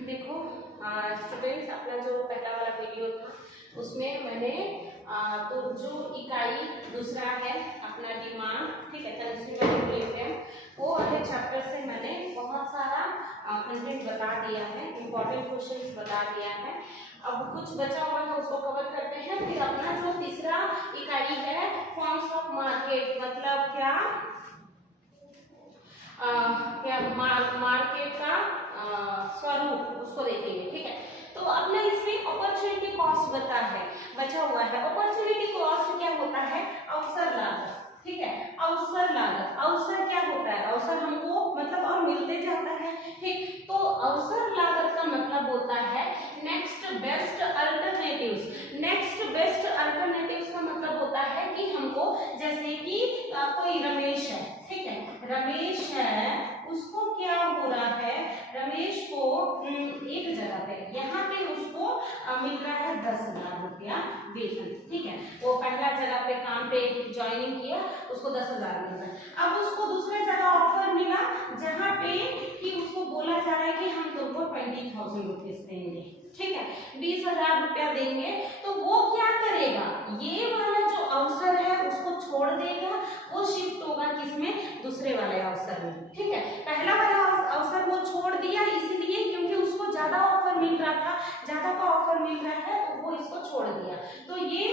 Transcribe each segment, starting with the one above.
देखो स्टूडेंट्स, अपना जो पहला वाला वीडियो था उसमें मैंने तो जो इकाई दूसरा है अपना डिमांड, ठीक है, कंज्यूमर इक्विलिब्रियम, वो वाले चैप्टर से मैंने बहुत सारा कंटेंट बता दिया है, इंपॉर्टेंट क्वेश्चंस बता दिया है। अब कुछ बचा हुआ है उसको कवर करते हैं। फिर अपना जो तीसरा इकाई है फॉर्म्स ऑफ मार्केट, मतलब क्या मार्केट का स्वरूप, उसको देखेंगे, ठीक है। तो अपना इसमें अपॉर्चुनिटी कॉस्ट बचा हुआ है। अपॉर्चुनिटी कॉस्ट क्या होता है? अवसर लागत, ठीक है। अवसर लागत, अवसर क्या होता है? अवसर हमको मतलब और मिलते जाता है, ठीक। तो अवसर लागत का मतलब होता है next best alternatives. Next best alternatives का मतलब होता है कि हमको, जैसे कि कोई रमेश है, ठीक है, रमेश है, उसको क्या हो रहा है, रमेश को एक जगह पे यहाँ पे उसको मिल रहा है 10,000 रुपया वेतन, ठीक है। वो पहला जगह पे काम पे ज्वाइनिंग किया, उसको 10,000 मिल रहा है। अब उसको दूसरे जगह ऑफर मिला जहाँ पे कि उसको बोला जा रहा है कि हम तुमको 20,000 रुपीज देंगे, ठीक है, 20,000 रुपया देंगे। तो वो क्या करेगा, ये वाला जो अवसर है उसको छोड़ देगा, वो शिफ्ट होगा किसमें? दूसरे वाले अवसर में, ठीक है। पहला वाला अवसर वो छोड़ दिया इसलिए क्योंकि उसको ज्यादा ऑफर मिल रहा था, ज्यादा का ऑफर मिल रहा है, तो वो इसको छोड़ दिया। तो ये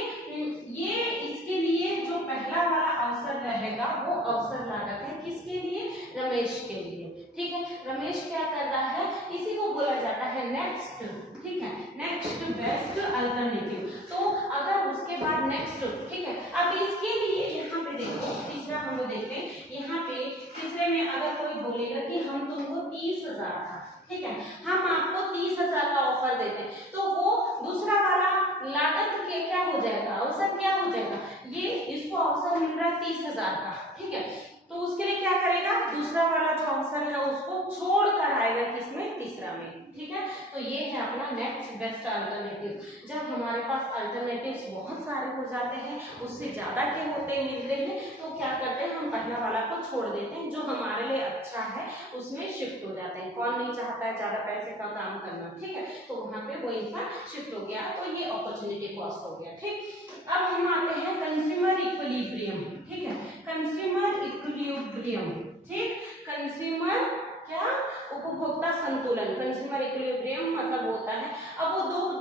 इसके लिए जो पहला वाला अवसर रहेगा वो अवसर लागत है, किसके लिए? रमेश के लिए, ठीक है। रमेश क्या कर रहा है, इसी को बोला जाता है नेक्स्ट, ठीक है, नेक्स्ट बेस्ट अल्टरनेटिव। तो अगर उसके बाद नेक्स्ट, ठीक है, अब इसके लिए यहाँ पे देखो, तीसरा हम लोग देखते हैं, यहाँ पे तीसरे में अगर कोई बोलेगा कि हम तुमको 30,000 का, ठीक है, हम आपको 30,000 का ऑफर देते हैं, तो वो दूसरा वाला लागत के क्या हो जाएगा, अवसर क्या हो जाएगा, ये इसको अवसर मिल रहा है 30,000 का, ठीक है। तो उसके लिए क्या करेगा, दूसरा वाला जो अवसर है उसको छोड़ कर आएगा किसमें? तीसरा में, ठीक है। तो ये है अपना नेक्स्ट बेस्ट अल्टरनेटिव। जब हमारे पास अल्टरनेटिव्स बहुत सारे हो जाते हैं, उससे ज्यादा के होते मिलते हैं, तो क्या करते हैं, हम पहला वाला को छोड़ देते हैं, जो हमारे लिए अच्छा है उसमें शिफ्ट हो जाते हैं। कौन नहीं चाहता है ज्यादा पैसे का काम करना, ठीक है, तो वहां पे वो इंसान शिफ्ट हो गया, तो ये अपॉर्चुनिटी कॉस्ट हो गया, ठीक। अब हम आते हैं कंज्यूमर इक्विलिब्रियम, ठीक है, कंज्यूमर इक्विलिब्रियम, ठीक, कंज्यूमर क्या, उपभोक्ता संतुलन, कंज्यूमर इक्विलिब्रियम मतलब होता है, अब वो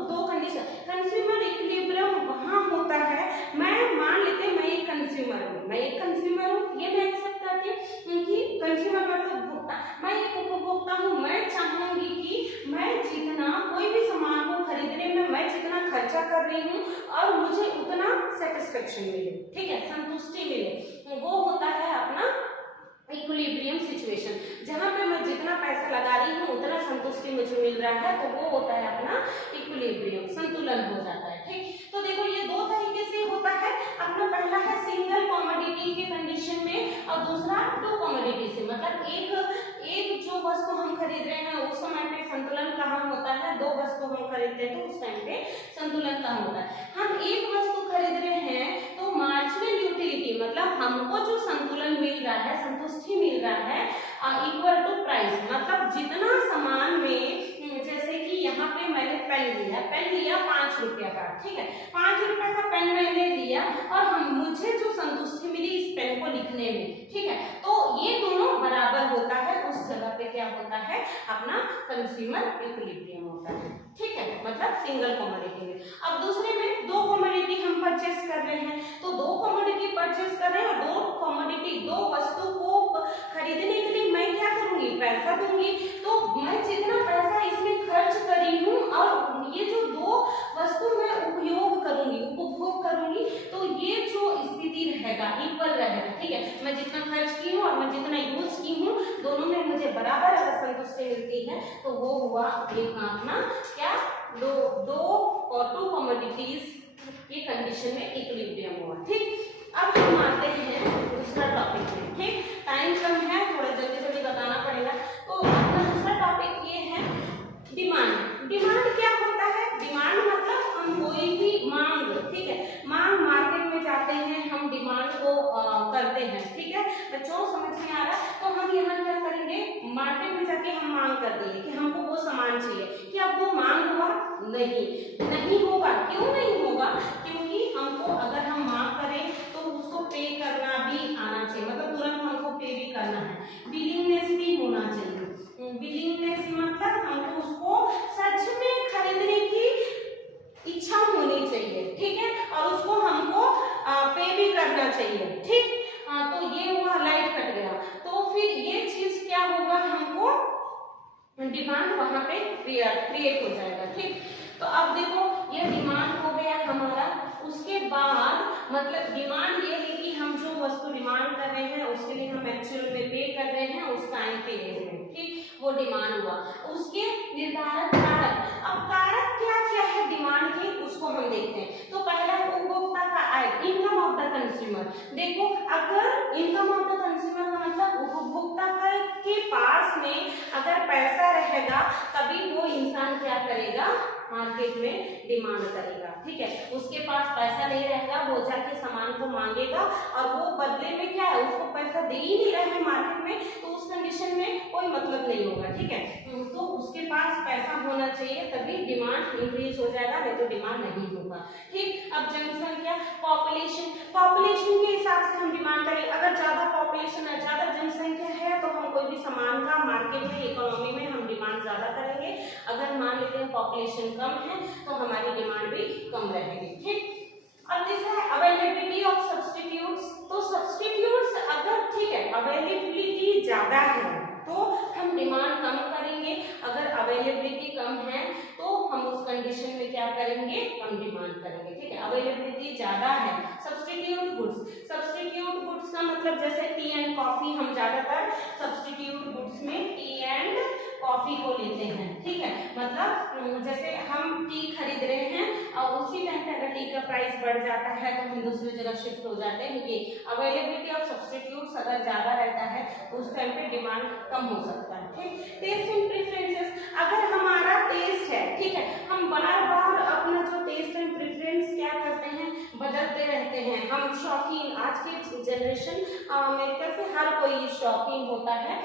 दो कंडीशन, कंज्यूमर इक्विलिब्रियम वहां होता है, मैं मान लेते मैं एक कंज्यूमर हूँ, मैं एक कंज्यूमर हूँ, ये मैं एक्सेप्ट करती हूँ क्योंकि कंज्यूमर मतलब उपभोक्ता, मैं एक उपभोक्ता हूँ, मैं चाहूंगी कि मैं जितना कोई भी सामान को खरीदने में मैं जितना खर्चा कर रही हूँ और मुझे उतना सेटिस्फेक्शन मिले, ठीक है, संतुष्टि मिले, वो होता है अपना इक्विलिब्रियम सिचुएशन। जहां पे मैं जितना पैसा लगा रही हूँ उतना संतुष्टि मुझे मिल रहा है, तो वो होता है अपना इक्विलिब्रियम, संतुलन हो जाता है, ठीक। तो देखो ये दो तरीके से होता है, अपना पहला है सिंगल कमोडिटी के कंडीशन में और दूसरा टू कमोडिटी से, मतलब एक जो वस्तु हम खरीद रहे हैं उस समय पे संतुलन कहाँ होता है, दो वस्तु हम खरीदते हैं तो उस टाइम पे संतुलन कहाँ होता है। हम एक वस्तु खरीद रहे हैं तो मार्जिनल यूटिलिटी मतलब हमको जो संतुलन मिल रहा है, संतुष्टि मिल रहा है, इक्वल टू प्राइस, मतलब जितना सामान में, जैसे कि यहाँ पे मैंने पेन लिया 5 रुपया का, ठीक है, 5 रुपया का पेन मैंने लिया और मुझे जो संतुष्टि मिली इस पेन को लिखने में, ठीक है, तो ये दोनों बराबर होता है, उस जगह पे क्या होता है, अपना कंज्यूमर इक्विलिब्रियम होता है, ठीक है, मतलब सिंगल कमोडिटी में। अब दूसरे में दो कमोडिटी हम परचेस कर रहे हैं, तो दो कमोडिटी परचेस कर रहे हैं और दो कमोडिटी, दो वस्तु को खरीदने के लिए मैं क्या करूंगी, पैसा दूंगी, तो मैं जितना पैसा इसमें खर्च करी हूँ और ये जो दो वस्तु मैं उपयोग करूंगी, उपभोग करूंगी, तो ये जो स्थिति रहेगा इक्वल रहेगा, ठीक है, मैं जितना खर्च की हूँ और मैं जितना यूज की हूँ दोनों में मुझे बराबर अगर संतुष्टि मिलती है, तो वो हुआ एक अपना क्या, टू कमोडिटीज की कंडीशन में इक्विलिब्रियम हुआ, ठीक। अब हम आते हैं दूसरा टॉपिक में, ठीक, टाइम कम है, थोड़ा जल्दी जल्दी बताना पड़ेगा। तो अपना दूसरा टॉपिक ये है डिमांड। डिमांड क्या होता है, डिमांड मतलब हम कोई भी मांग, ठीक है, मांग, मार्केट में जाते हैं हम डिमांड को करते हैं, ठीक है बच्चों, समझ में आ रहा है। तो हम यहाँ क्या करेंगे, मार्केट में जाके हम मांग कर देंगे कि हमको वो सामान चाहिए, नहीं होगा। क्यों नहीं होगा? क्योंकि हमको अगर हम मांग करें तो उसको पे करना भी आना चाहिए, मतलब तुरंत हमको पे भी करना है, विलिंगनेस भी होना चाहिए। विलिंगनेस मतलब हमको उसको सच में खरीदने की इच्छा होनी चाहिए, ठीक है, और उसको हमको पे भी करना चाहिए, ठीक। तो ये हुआ, लाइट कट गया, तो फिर ये चीज क्या होगा, हमको डिमांड वहां पे क्रिएट हो जाएगा, ठीक। तो अब देखो ये डिमांड हो गया हमारा। उसके बाद मतलब डिमांड ये है कि हम जो वस्तु डिमांड कर रहे हैं उसके लिए हम एक्चुअल में पे कर रहे हैं उस टाइम पे ले रहे हैं, ठीक, वो डिमांड हुआ। उसके निर्धारक कारक, अब कारक क्या क्या है डिमांड के, उसको हम देखते हैं। तो पहला उपभोक्ता का आय, इनकम ऑफ द कंज्यूमर। देखो अगर इनकम ऑफ द कंज्यूमर का मतलब उपभोक्ता के पास में अगर पैसा रहेगा तभी वो इंसान क्या करेगा, मार्केट में डिमांड करेगा, ठीक है। उसके पास पैसा नहीं रहेगा, वो जाके सामान को मांगेगा और वो बदले में क्या है, उसको पैसा दे ही नहीं रहा है मार्केट में, तो उस कंडीशन में कोई मतलब नहीं होगा, ठीक है। तो उसके पास पैसा होना चाहिए तभी डिमांड इंक्रीज हो जाएगा, नहीं तो डिमांड नहीं होगा, ठीक। अब जनसंख्या, पॉपुलेशन के हिसाब से हम डिमांड करें। अगर ज्यादा पॉपुलेशन है, ज्यादा जनसंख्या है, तो हम कोई भी सामान का मार्केट में, इकोनॉमी में हम डिमांड ज्यादा करेंगे। अगर मान लेते हैं पॉपुलेशन कम है तो हमारी डिमांड भी कम रहेगी, ठीक। अब तीसरा है अवेलेबिलिटी ऑफ सब्स्टिट्यूट्स। तो सब्स्टिट्यूट्स अगर, ठीक है, अवेलेबिलिटी ज्यादा है तो हम डिमांड कम करेंगे, अगर अवेलेबिलिटी कम है तो हम उस कंडीशन में क्या करेंगे, कम डिमांड करेंगे, ठीक है। अवेलेबिलिटी ज्यादा है, सब्स्टिट्यूट गुड्स का मतलब जैसे टी एंड कॉफी, हम ज्यादातर सब्स्टिट्यूट गुड्स में टी एंड कॉफी को लेते हैं, ठीक है। मतलब जैसे हम टी खरीद रहे हैं और उसी टाइम पे अगर टी का प्राइस बढ़ जाता है तो हम दूसरी जगह शिफ्ट हो जाते हैं। ये अवेलेबिलिटी ऑफ सब्स्टिट्यूट्स अगर ज्यादा रहता है तो उस टाइम पे डिमांड कम हो सकता है, ठीक। टेस्ट एंड प्रेफरेंसेस, अगर हमारा टेस्ट है, ठीक है, हम बार बार अपना जो टेस्ट एंड प्रेफरेंस क्या करते हैं, बदलते रहते हैं। हम शौकीन, आज की जनरेशन मेरे ख्याल से हर कोई शौकीन होता है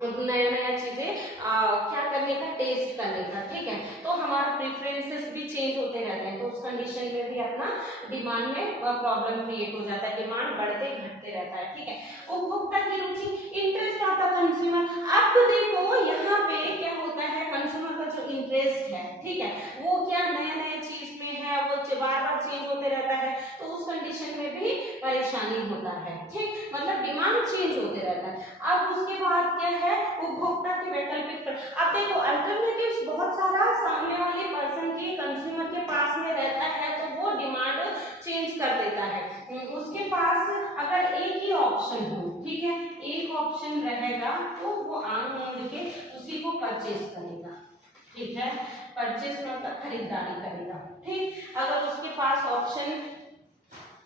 नया नया चीजें क्या करने का, टेस्ट करने का, ठीक है। तो हमारा प्रेफरेंसेस भी चेंज होते रहते हैं, तो उस कंडीशन में भी अपना डिमांड में प्रॉब्लम क्रिएट हो जाता है, डिमांड बढ़ते घटते रहता है, ठीक है। उपभोक्ता की रुचि, इंटरेस्ट ऑफ द कंज्यूमर। अब देखो यहाँ पे क्या होता है, कंज्यूमर का जो इंटरेस्ट है, ठीक है, वो क्या नए नए चीज में है, वो बार बार चेंज होते रहता है, तो उस कंडीशन में भी परेशानी होता है, ठीक, मतलब डिमांड चेंज होते रहता है। अब उसके बाद क्या है, उपभोक्ता के वैकल्पिक। अब देखो अल्टरनेटिव्स बहुत सारा सामने वाले पर्सन के, कंज्यूमर के पास में रहता है तो वो डिमांड चेंज कर देता है। उसके पास अगर एक ही ऑप्शन हो, ठीक है, एक ऑप्शन रहेगा तो वो आम मूल्य के उसी को परचेज करेगा, ठीक है, परचेज मतलब खरीदारी करेगा, ठीक। अगर उसके पास ऑप्शन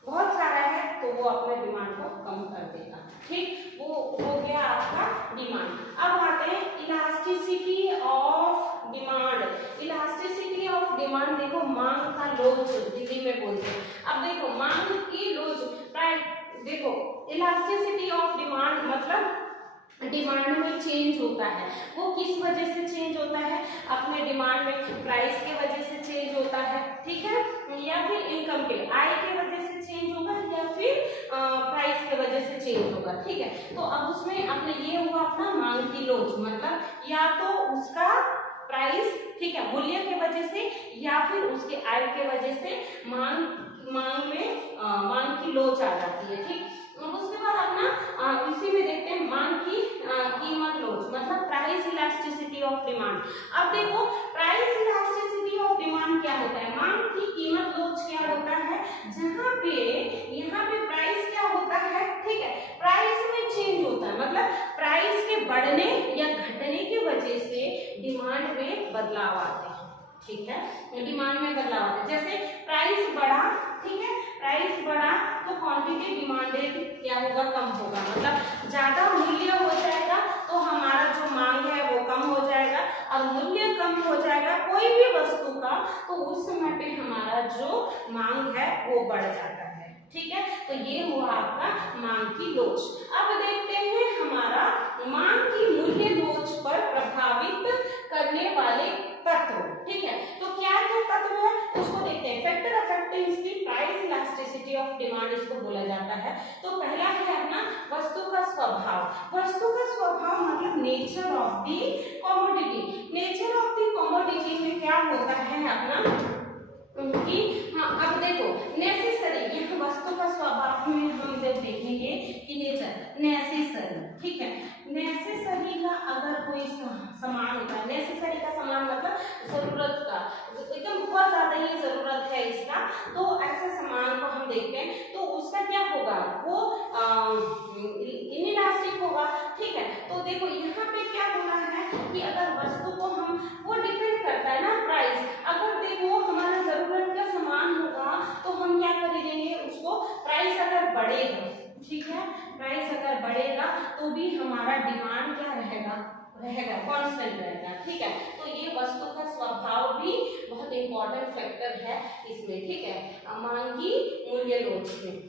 बहुत सारा है तो वो अपने डिमांड को कम कर देगा, ठीक। वो हो गया आपका डिमांड। अब आते हैं elasticity of demand. Elasticity of demand, देखो मांग का लोच हिंदी में बोलते हैं। अब देखो मांग की लोच, देखो इलास्टिसिटी ऑफ डिमांड मतलब डिमांड में चेंज होता है। वो किस वजह से चेंज होता है, अपने डिमांड में प्राइस के वजह से चेंज होता है, ठीक है, या फिर इनकम के, आय के वजह से चेंज होगा, या फिर प्राइस के वजह से चेंज होगा, ठीक है। तो अब उसमें अपने ये हुआ अपना मांग की लोच, मतलब या तो उसका प्राइस, ठीक है, मूल्य के वजह से, या फिर उसके आय के वजह से मांग की लोच आ जाती है, ठीक। उसके बाद अपना इसी में देखते हैं मांग की कीमत लोच, मतलब प्राइस इलास्टिसिटी ऑफ डिमांड। अब देखो प्राइस इलास्टिसिटी ऑफ डिमांड क्या होता है, मांग की कीमत लोच क्या होता है, जहां पे यहाँ पे प्राइस क्या होता है, ठीक है, प्राइस में चेंज होता है, मतलब प्राइस के बढ़ने या घटने की वजह से डिमांड में बदलाव आते हैं, ठीक है, डिमांड में बदलाव आता है। जैसे प्राइस बढ़ा, ठीक है, प्राइस बढ़ा तो क्वांटिटी डिमांडेड क्या होगा, कम होगा, मतलब ज्यादा मूल्य हो जाएगा तो हमारा जो मांग है वो कम हो जाएगा, और मूल्य कम हो जाएगा कोई भी वस्तु का तो उस समय पे हमारा जो मांग है वो बढ़ जाता है, ठीक है। तो ये हुआ आपका मांग की लोच। अब देखते हैं हमारा मांग की मूल्य लोच पर प्रभावित करने वाले तत्व, ठीक है। तो क्या of the commodity. Nature of the commodity में क्या होता है अपना कि हाँ अब देखो नेसेसरी, यह वस्तु का स्वभाव में हम जब देखेंगे कि नेचर नेसेसरी, ठीक है, नेसेसरी का अगर कोई सामान होता है, नेसेसरी का सामान मतलब जरूरत का, एकदम बहुत ज्यादा ही जरूरत है इसका, तो ऐसे सामान को हम देखते हैं तो उसका क्या होगा, वो इनइलास्टिक होगा, ठीक है। तो देखो यहाँ पे क्या हो रहा है कि अगर वस्तु को हम, वो डिपेंड करता है ना प्राइस, अगर देखो हमारा जरूरत का सामान होगा तो हम क्या खरीदेंगे उसको, प्राइस अगर बढ़ेगा, ठीक है, प्राइस अगर बढ़ेगा तो भी हमारा डिमांड क्या रहेगा, कांस्टेंट रहेगा, ठीक है। तो ये वस्तु का स्वभाव भी बहुत इंपॉर्टेंट फैक्टर है इसमें, ठीक है, मांग की मूल्य लोच में।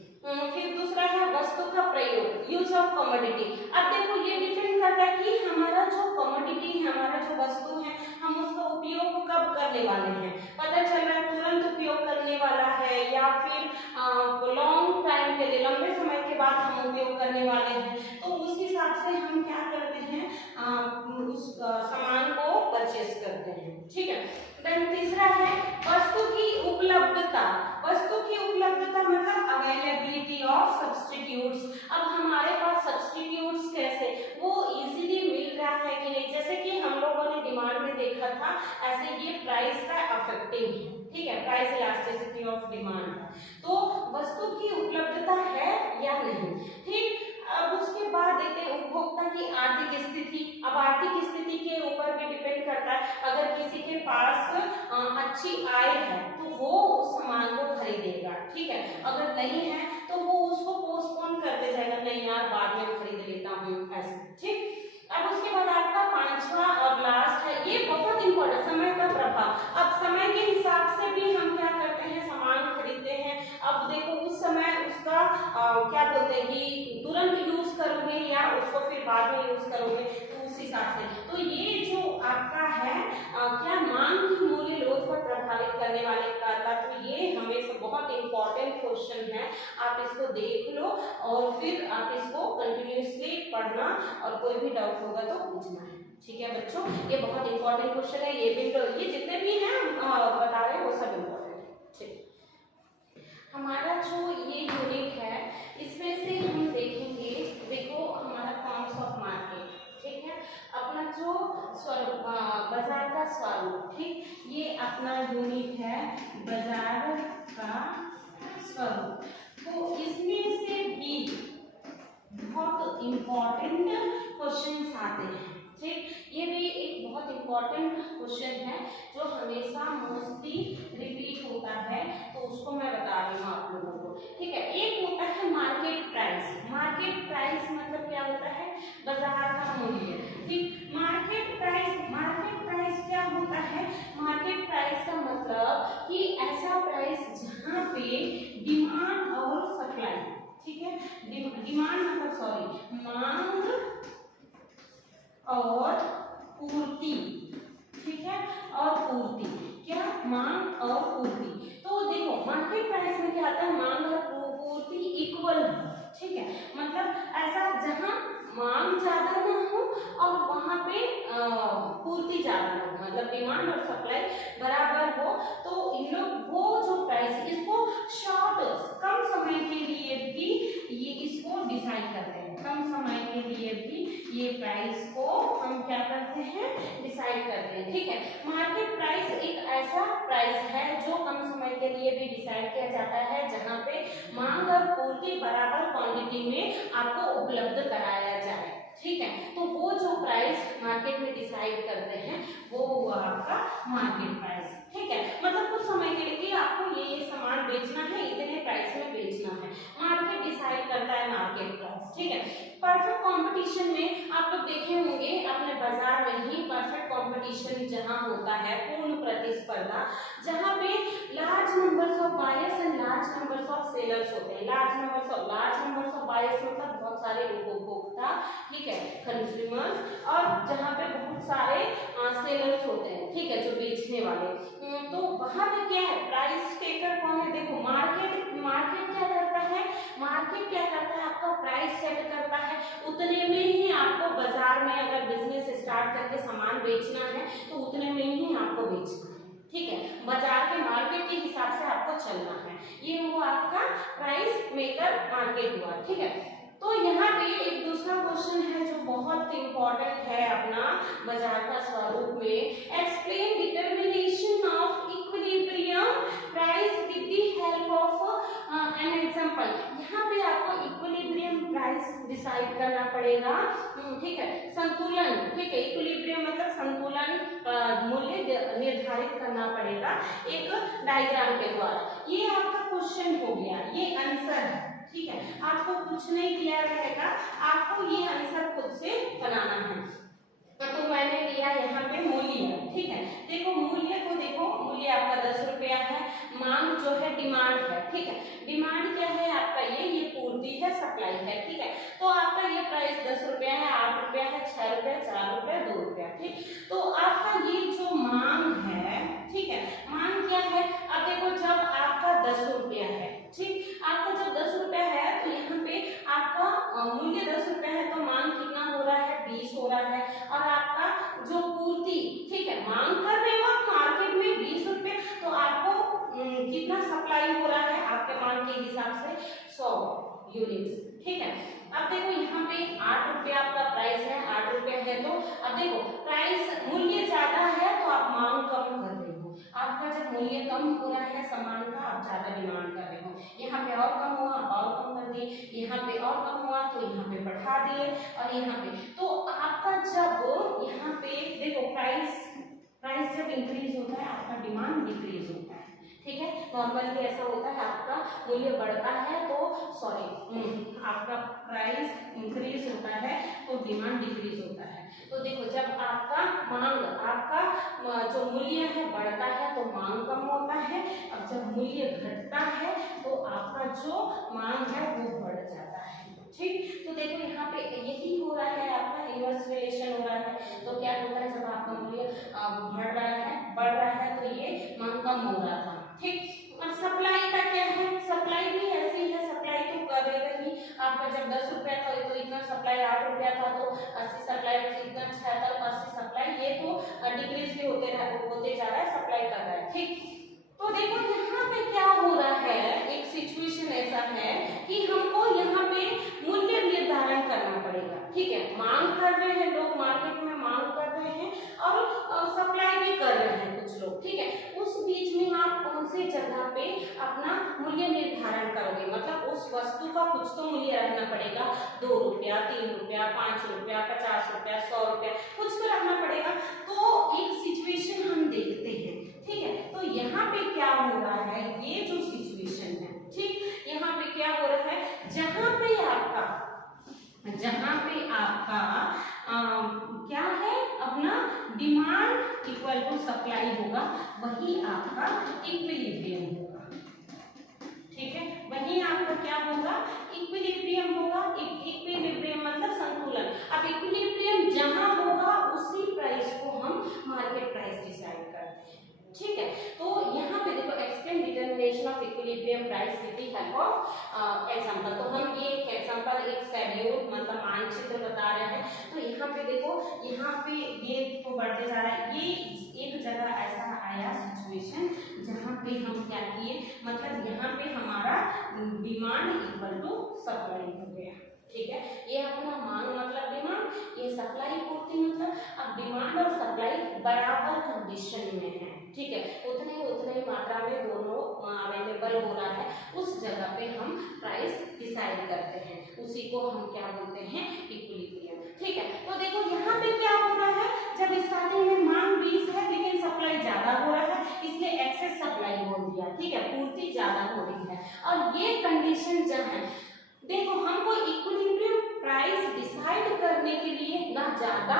फिर दूसरा है वस्तु का प्रयोग, यूज ऑफ कमोडिटी। अब देखो ये डिपेंड करता है कि हमारा जो कमोडिटी है, हमारा जो वस्तु है, हम उसका उपयोग कब करने वाले हैं, पता चल रहा है तुरंत उपयोग करने वाला है या फिर लॉन्ग टाइम के लिए, लंबे समय के बाद हम उपयोग करने वाले हैं, तो उस हिसाब से हम क्या करते हैं, उस सामान को परचेस करते हैं, ठीक है। देन तीसरा है वस्तु की उपलब्धता। वस्तु की उपलब्धता मतलब अवेलेबिलिटी ऑफ सब्स्टिट्यूट्स। अब हमारे पास सब्स्टिट्यूट्स कैसे, वो इजीली मिल रहा है कि नहीं, जैसे कि हम लोगों ने डिमांड में देखा था, ऐसे ये प्राइस का अफेक्टिव है, ठीक है, प्राइस इलास्टिसिटी ऑफ डिमांड। तो वस्तु की उपलब्धता है या नहीं, ठीक। अब उसके बाद देखते हैं उपभोक्ता की आर्थिक स्थिति। अब आर्थिक स्थिति के ऊपर भी डिपेंड करता है, अगर किसी के पास अच्छी आय है तो वो उस सामान को खरीदेगा, ठीक है, अगर नहीं है तो वो उसको पोस्टपोन करते जाएगा, नहीं यार बाद में खरीद लेता हूँ, ऐसे, ठीक। अब उसके बाद आपका पांचवा और लास्ट है, ये बहुत इंपॉर्टेंट, समय का प्रभाव। अब समय के हिसाब से भी हम क्या करते हैं, सामान खरीदते हैं। अब देखो उस समय उसका क्या बोलते हैं कि तुरंत यूज करोगे या उसको फिर बाद में यूज करोगे, तो उस हिसाब से। तो ये जो आपका है क्या मांग की मूल्य लोच को प्रभावित करने वाले कारक, तो ये हमेशा बहुत इंपॉर्टेंट क्वेश्चन है, आप इसको देख लो और फिर आप इसको कंटिन्यूसली पढ़ना और कोई भी डाउट होगा तो पूछना है, ठीक है बच्चों। ये बहुत इंपॉर्टेंट क्वेश्चन है, ये भी, ये जितने भी हैं बता रहे हैं वो सब इंपॉर्टेंट है, ठीक। हमारा जो ये यूनिट है इसमें से हम देखेंगे, देखो हमारा फॉर्म्स ऑफ मार्केट, ठीक है, अपना जो स्वरूप बाजार का स्वरूप, ठीक, ये अपना यूनिट है बाजार का स्वरूप। तो इसमें से भी बहुत इंपॉर्टेंट क्वेश्चन आते हैं, ठीक, ये भी एक बहुत इंपॉर्टेंट क्वेश्चन है जो हमेशा मोस्टली रिपीट होता है, तो उसको मैं बता रही हूँ आप लोगों को, ठीक है। एक होता है मार्केट प्राइस। मार्केट प्राइस मतलब क्या होता है, बाजार का मूल्य, ठीक। मार्केट प्राइस क्या होता है, मार्केट प्राइस का मतलब कि ऐसा प्राइस जहाँ पे डिमांड और सप्लाई, ठीक है, डिमांड मतलब सॉरी मांग और पूर्ति, ठीक है, और पूर्ति, क्या मांग और पूर्ति। तो देखो मार्केट प्राइस में क्या आता है, मांग और पूर्ति इक्वल है, ठीक है, मतलब ऐसा जहां मांग ज्यादा ना हो और वहां पे पूर्ति ज्यादा ना हो, मतलब डिमांड और सप्लाई बराबर हो, तो इन लोग वो जो प्राइस, इसको शॉर्ट कम समय के लिए भी ये इसको डिसाइड करते हैं, कम समय के लिए भी ये प्राइस को हम क्या करते हैं, डिसाइड करते हैं, ठीक है। मार्केट प्राइस एक ऐसा प्राइस है जो कम समय के लिए भी डिसाइड किया जाता है, जहां पे मांग और पूर्ति बराबर क्वांटिटी में आपको उपलब्ध कराया जाए, ठीक है। तो वो जो प्राइस मार्केट में डिसाइड करते हैं वो हुआ आपका मार्केट प्राइस, ठीक है, मतलब कुछ समय के लिए कि आपको ये सामान बेचना है, इतने प्राइस में बेचना है, मार्केट डिसाइड करता है मार्केट प्राइस, ठीक है। परफेक्ट कंपटीशन में आप लोग देखे होंगे अपने बाजार में ही, परफेक्ट कंपटीशन जहां होता है, पूर्ण प्रतिस्पर्धा, जहां पे large numbers of buyers and large numbers of sellers होते हैं। लार्ज नंबर्स ऑफ बायर्स मतलब बहुत सारे उपभोक्ता, ठीक है, कंज्यूमर्स, और जहां पे बहुत सारे सेलर्स होते हैं, ठीक है, जो बेचने वाले। तो वहां पे क्या है, प्राइस टेकर कौन है, देखो मार्केट मार्केट क्या करता है, मार्केट क्या करता है, आपका प्राइस सेट करता है, उतने में ही आपको बाजार में अगर बिजनेस स्टार्ट करके सामान बेचना है तो उतने में ही आपको बेचना है, ठीक है, बाजार के मार्केट के हिसाब से आपको चलना है। ये हुआ आपका प्राइस मेकर मार्केट हुआ, ठीक है। तो यहाँ पे एक दूसरा क्वेश्चन है जो बहुत इंपॉर्टेंट है अपना बाजार का स्वरूप में, explain determination of equilibrium price with the help of an example. यहाँ पे आपको इक्विलिब्रियम प्राइस डिसाइड करना पड़ेगा, ठीक है, संतुलन, ठीक है, इक्विलिब्रियम मतलब संतुलन मूल्य निर्धारित करना पड़ेगा एक डायग्राम के द्वारा। ये आपका क्वेश्चन हो गया, ये आंसर है, ठीक है, आपको कुछ नहीं दिया रहेगा, आपको ये आंसर खुद से बनाना है। तो मैंने लिया यहाँ पे मूल्य, ठीक है, देखो मूल्य को देखो, मूल्य आपका 10 रुपया है, मांग जो है डिमांड है, ठीक है, डिमांड क्या है आपका, ये पूर्ति है, सप्लाई है, ठीक है, तो आपका ये प्राइस 10 रुपया है, 8 रुपया है, 6 रुपया, 4 रुपया, 2 रुपया, ठीक, तो आपका ये जो मांग है, ठीक है, मांग क्या है, अब देखो जब आपका 10 रुपया है, ठीक, आपका जब 10 रुपया है तो यहाँ पे आपका मूल्य 10 रुपया है, तो मांग कितना हो रहा है, 20 हो रहा है, और आपका जो पूर्ति, ठीक है, मांग कर रहे हो मार्केट में 20 रुपये, तो आपको कितना सप्लाई हो रहा है आपके मांग के हिसाब से 100 यूनिट्स, ठीक है। अब देखो यहाँ पे 8 रुपया आपका प्राइस है, 8 रुपया है, तो अब देखो प्राइस मूल्य ज्यादा है तो आप मांग कम कर रहे हो, आपका जब मूल्य कम हो रहा है सामान का, आप ज्यादा डिमांड कर रहे हो, यहाँ पे और कम हुआ और कम कर दिए, यहाँ पे और कम हुआ तो यहाँ पे बढ़ा दिए, और यहाँ पे तो आपका जब यहाँ पे देखो प्राइस जब इंक्रीज होता है आपका डिमांड डिक्रीज होता है, ठीक है, नॉर्मली ऐसा होता है, आपका मूल्य बढ़ता है तो आपका प्राइस इंक्रीज होता है तो डिमांड डिक्रीज होता है। तो देखो जब आपका मांग, आपका जो मूल्य है बढ़ता है तो मांग कम होता है, अब जब मूल्य घटता है तो आपका जो मांग है वो बढ़ जाता है, ठीक। तो देखो यहाँ पे यही हो रहा है, आपका इनवर्स रिलेशन हो रहा है, तो क्या होता है जब आपका मूल्य बढ़ रहा है तो ये मांग कम हो रहा था, ठीक। और सप्लाई का क्या है, सप्लाई भी ऐसी है, सप्लाई तो करेगा ही, आपका जब 10 रुपया था तो इतना सप्लाई, 8 रुपया था तो 80 सप्लाई, इतना 76 80 सप्लाई, ये तो डिक्रीज भी होते जा रहा है, सप्लाई कर रहा है, ठीक। तो देखो यहाँ पे क्या हो रहा है, एक सिचुएशन ऐसा है कि हमको यहाँ पे मूल्य निर्धारण करना पड़ेगा, ठीक है, मांग कर रहे हैं लोग, मार्केट में मांग कर रहे हैं और सप्लाई भी कर रहे हैं कुछ लोग, ठीक है, उस बीच में आप कौन सी जगह पे अपना मूल्य निर्धारण करोगे, मतलब उस वस्तु का कुछ तो मूल्य रखना पड़ेगा, 2 रुपया, 3 रुपया, 5 रुपया, 50 रुपया, 100 रुपया, कुछ तो रखना पड़ेगा। तो एक सिचुएशन हम देखते हैं, ठीक है, तो यहाँ पे क्या हो रहा है, ये जो सिचुएशन है, ठीक, यहाँ पे क्या हो रहा है, जहाँ पे आपका क्या है, अपना डिमांड इक्वल टू सप्लाई होगा, वही आपका इक्विलिब्रियम होगा, ठीक है, वही आपका क्या होगा, इक्विलिब्रियम होगा। इक्विलिब्रियम मतलब संतुलन। अब इक्विलिब्रियम जहां होगा उसी प्राइस को हम मार्केट प्राइस डिसाइड करते हैं, ठीक है। तो यहाँ पे देखो explain determination of equilibrium price with the help of example. तो हम ये एक एग्जांपल, एक शेड्यूल मतलब मानचित्र बता रहे हैं। तो यहाँ पे देखो, यहाँ पे ये तो बढ़ते जा रहा है, ये एक जगह ऐसा आया सिचुएशन जहाँ पे हम क्या किए, मतलब यहाँ पे हमारा डिमांड इक्वल टू सप्लाई हो गया, ठीक है। ये अपना मांग मतलब डिमांड, ये सप्लाई पूर्ति मतलब, अब डिमांड और सप्लाई बराबर कंडीशन में है, ठीक है, उतने मात्रा में दोनों अवेलेबल हो रहा है, उस जगह पे हम प्राइस डिसाइड करते हैं, उसी को हम क्या बोलते हैं, इक्विलिब्रियम, ठीक है। तो देखो यहाँ पे क्या हो रहा है, जब स्टार्टिंग में मांग 20 है लेकिन सप्लाई ज्यादा हो रहा है, इसलिए एक्सेस सप्लाई बोल दिया, ठीक है, पूर्ति ज्यादा हो रही है। और ये कंडीशन जब है, देखो हमको इक्विलिब्रियम प्राइस डिसाइड करने के लिए ना ज्यादा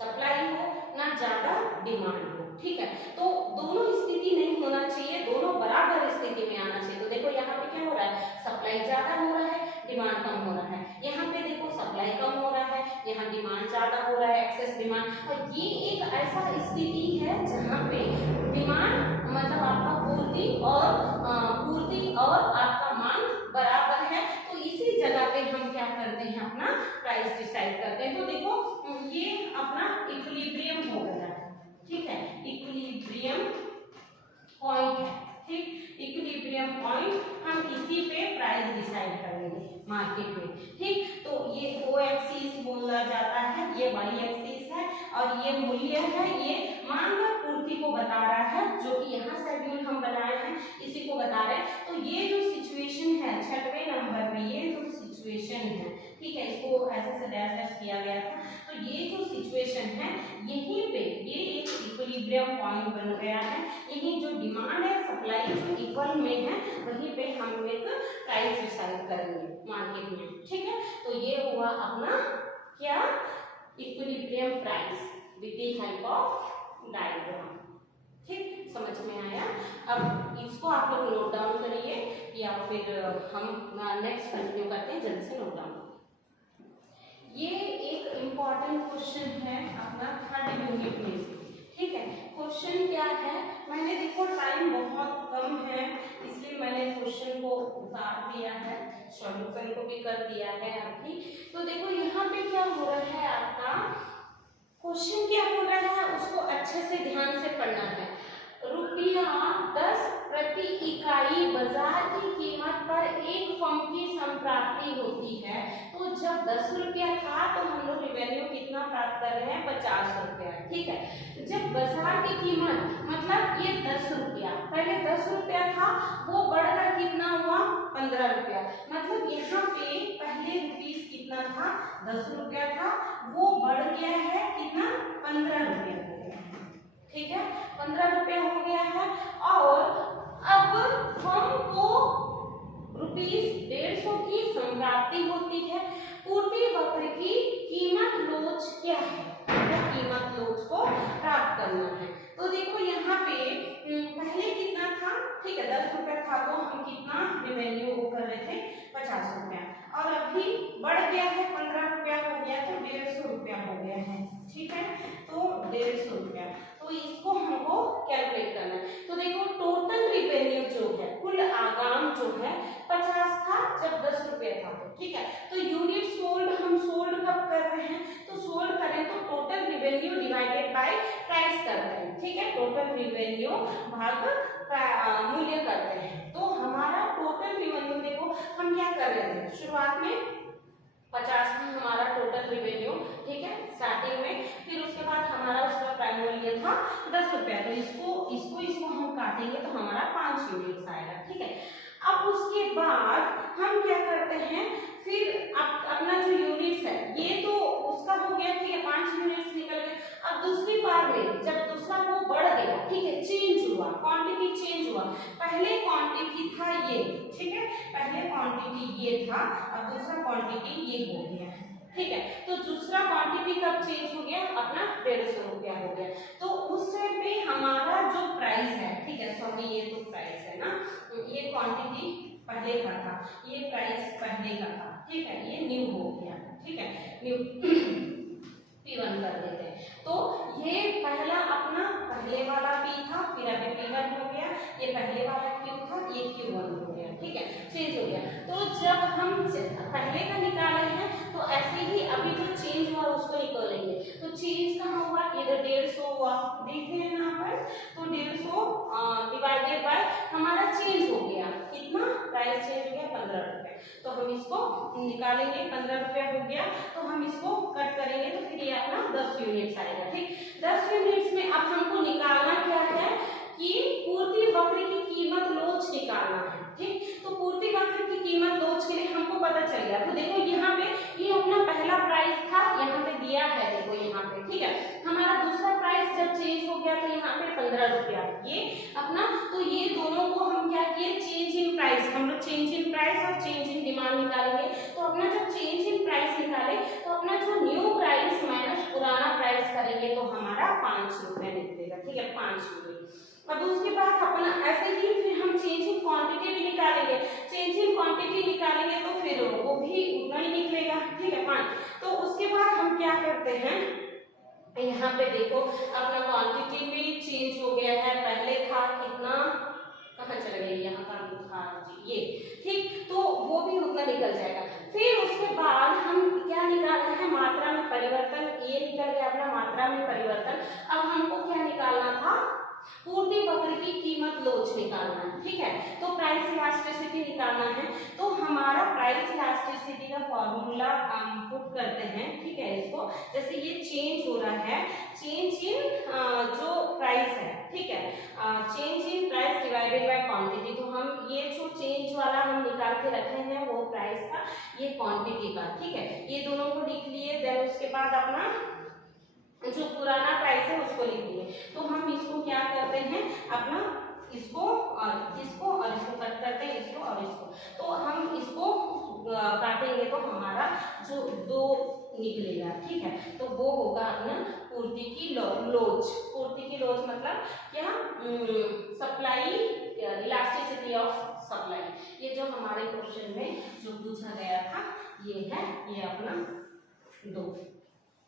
सप्लाई हो ना ज्यादा डिमांड हो, ठीक है, तो दोनों स्थिति नहीं होना चाहिए, दोनों बराबर स्थिति में आना चाहिए। तो देखो यहाँ पे क्या हो रहा है, सप्लाई ज्यादा हो रहा है, डिमांड कम हो रहा है, यहाँ पे देखो सप्लाई कम हो रहा है, यहाँ डिमांड ज्यादा हो रहा है, एक्सेस डिमांड। और ये एक ऐसा स्थिति है जहाँ पे डिमांड मतलब आपका पूर्ति और आपका मांग बराबर है, तो इसी जगह पे हम क्या करते हैं, अपना प्राइस डिसाइड करते हैं। तो देखो ये अपना इक्विलिब्रियम हो गया, ठीक है, इक्विलिब्रियम पॉइंट है, ठीक, इक्विलिब्रियम पॉइंट हम इसी पे प्राइस डिसाइड करेंगे मार्केट में, ठीक। तो ये ओ एक्सिस बोला जाता है, ये वाई एक्सिस है, और ये मूल्य है, ये मांग और पूर्ति को बता रहा है, जो कि यहाँ शेड्यूल हम बनाए हैं इसी को बता रहे हैं। तो ये जो सिचुएशन है 6वें नंबर में, ये जो सिचुएशन है, ठीक है, इसको ऐसे से डैश डैश किया गया था। तो ये जो सिचुएशन है यहीं पे ये एक इक्विलिब्रियम पॉइंट बन गया है, यही जो डिमांड है सप्लाई जो इक्वल में है वहीं पे हम एक प्राइस डिसाइड करेंगे मार्केट में, ठीक है। तो ये हुआ अपना क्या, equilibrium price with the help of diagram, ठीक, समझ में आया। अब इसको आप लोग नोट डाउन करिए या फिर हम नेक्स्ट कंटिन्यू करते हैं, जल्दी से नोट डाउन। ये एक इम्पॉर्टेंट क्वेश्चन है अपना 3rd यूनिट में, ठीक है। क्वेश्चन क्या है, मैंने देखो टाइम बहुत कम है इसलिए मैंने क्वेश्चन को उतार दिया है, सॉल्यूशन को भी कर दिया है अभी। तो देखो यहाँ पे क्या हो रहा है, आपका क्वेश्चन क्या हो रहा है उसको अच्छे से ध्यान से पढ़ना है। ₹10 प्रति इकाई बाजार की कीमत पर एक फर्म की संप्राप्ति होती है। तो जब 10 रुपया था तो हम लोग रेवेन्यू कितना प्राप्त कर रहे हैं, 50 रुपया, ठीक है। जब बाजार की कीमत मतलब ये 10 रुपया, पहले 10 रुपया था, वो बढ़कर कितना हुआ, 15 रुपया, मतलब यहाँ पे पहले रुपीस कितना था, 10 रुपया था, वो बढ़ गया है कितना, 15 रुपया हो गया, ठीक है, 15 रुपया हो गया है। और अब फर्म को ₹150 की संप्राप्ति होती है। पूर्ति वक्र की कीमत लोच क्या है, तो कीमत लोच को प्राप्त करना है। तो देखो यहाँ पे पहले कितना था, ठीक है, 10 रुपया था, तो हम कितना रेवेन्यू कर रहे थे, 50 रुपया, और अभी बढ़ गया है, 15 रुपया हो गया, तो 150 रुपया हो गया है, ठीक है। तो 150 रुपया, तो इसको हमको कैलकुलेट करना है। तो देखो टोटल रिवेन्यू जो है, कुल आगाम जो है 50 था जब 10 रुपया था, ठीक है। तो यूनिट सोल्ड, हम सोल्ड कब कर रहे हैं, तो सोल्ड करें तो total revenue divided by price करते हैं, ठीक है, टोटल रिवेन्यू भाग मूल्य करते हैं। तो हमारा टोटल रिवेन्यू देखो हम क्या कर रहे थे, शुरुआत में 50 में हमारा टोटल रिवेन्यू, ठीक है, स्टार्टिंग में, फिर उसके बाद हमारा उसका प्राइम मूल्य था 10 रुपया, तो इसको हम काटेंगे तो हमारा 5 यूनिट्स आएगा, ठीक है। अब उसके बाद हम क्या करते हैं, फिर अपना जो यूनिट्स है ये तो उसका हो गया, ठीक है, 5 यूनिट्स निकल गए। अब दूसरी बार में जब दूसरा वो बढ़ गया, ठीक है, चेंज हुआ, क्वांटिटी चेंज हुआ, पहले क्वांटिटी था ये, ठीक है, पहले क्वांटिटी ये था, अब दूसरा क्वांटिटी ये हो गया, ठीक है। तो दूसरा क्वांटिटी कब चेंज हो गया, अपना 150 रुपया हो गया। तो उस टाइम पे हमारा जो प्राइस है, ठीक है, सॉरी ये तो प्राइस है ना, ये क्वांटिटी पहले का था, ये प्राइस पहले का था, ठीक है, ये न्यू हो गया, ठीक है, न्यू P1 कर देते हैं। तो ये पहला अपना पहले वाला P था, फिर अभी P1 हो गया, ये पहले वाला Q था, ये Q1 हो गया, ठीक है, चेंज हो गया। तो जब हम पहले का निकाले हैं तो ऐसे ही अभी जो चेंज हुआ उसको निकालेंगे, तो चेंज कहाँ हुआ, इधर 150 हुआ, देख रहे हैं यहाँ पर, तो 150 डिवाइडेड बाय हमारा चेंज हो गया, कितना प्राइस चेंज हो गया, 15 रुपये, तो हम इसको निकालेंगे, 15 रुपया हो गया, तो हम इसको कट करेंगे, तो फिर ये अपना 10 यूनिट्स आएगा, ठीक। 10 यूनिट्स में अब हमको निकालना क्या है कि पूर्ति वक्र की कीमत लोच निकालना है, ठीक। तो पूर्ति वक्र की कीमत लोच के लिए हमको पता चल गया, तो देखो यहाँ पे ये अपना पहला प्राइस था, यहाँ पे दिया है, देखो यहाँ पे, ठीक है, हमारा दूसरा प्राइस जब चेंज हो गया तो यहाँ पे 15 रुपया ये अपना, तो ये दोनों को हम क्या किए, चेंज इन प्राइस, हम लोग चेंज इन प्राइस और चेंज इन डिमांड निकालेंगे। तो अपना जब चेंज इन प्राइस निकाले तो अपना जो न्यू प्राइस माइनस पुराना प्राइस करेंगे तो हमारा 5 रुपये निकलेगा, ठीक है, 5 रुपये। अब उसके बाद अपना ऐसे ही फिर हम चेंज इन क्वांटिटी भी निकालेंगे, चेंज इन क्वांटिटी निकालेंगे तो फिर वो भी उतना ही निकलेगा, ठीक है, 5। तो उसके बाद हम क्या करते हैं, यहाँ पे देखो अपना क्वांटिटी भी चेंज हो गया है, पहले था कितना कहाँ चल गई, यहाँ का हाँ जी ये, ठीक, तो वो भी उतना निकल जाएगा। फिर उसके बाद हम क्या निकालना है, मात्रा में परिवर्तन, ये निकल गया अपना मात्रा में परिवर्तन। अब हमको क्या निकालना था, पूर्ति वक्र की कीमत लोच निकालना है, ठीक है, तो प्राइस इलास्टिसिटी निकालना है। तो हमारा प्राइस इलास्टिसिटी का फॉर्मूला हम पुट करते हैं, ठीक है, इसको जैसे ये चेंज हो रहा है, चेंज इन जो प्राइस है, ठीक है, change in price divided by quantity. तो हम ये जो चेंज वाला हम निकाल के रखे हैं वो प्राइस का, ये क्वांटिटी का, ठीक है, ये दोनों को लिख लिए। देन उसके बाद अपना जो पुराना प्राइस है उसको लिख लिए। तो हम इसको क्या करते हैं, अपना इसको और इसको कट करते हैं, इसको और इसको। तो हम इसको काटेंगे तो हमारा जो दो निकलेगा, ठीक है, तो वो होगा अपना पूर्ति की लोच। पूर्ति की लोच मतलब क्या, सप्लाई इलास्टिसिटी ऑफ सप्लाई। ये जो हमारे क्वेश्चन में जो पूछा गया था ये है, ये अपना दो,